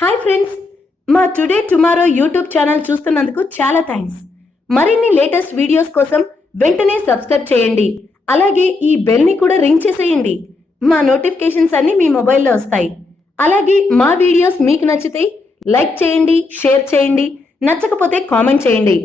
Hi friends, మా today tomorrow YouTube channel చూస్తున్నందుకు చాలా థ్యాంక్స్. మరిన్ని లేటెస్ట్ వీడియోస్ కోసం వెంటనే సబ్స్క్రైబ్ చేయండి. అలాగే ఈ బెల్ ని కూడా రింగ్ చేసేయండి. మా నోటిఫికేషన్స్ అన్ని మీ మొబైల్లో వస్తాయి. అలాగే మా వీడియోస్ మీకు నచ్చితే లైక్ చేయండి, షేర్ చేయండి, నచ్చకపోతే కామెంట్ చేయండి.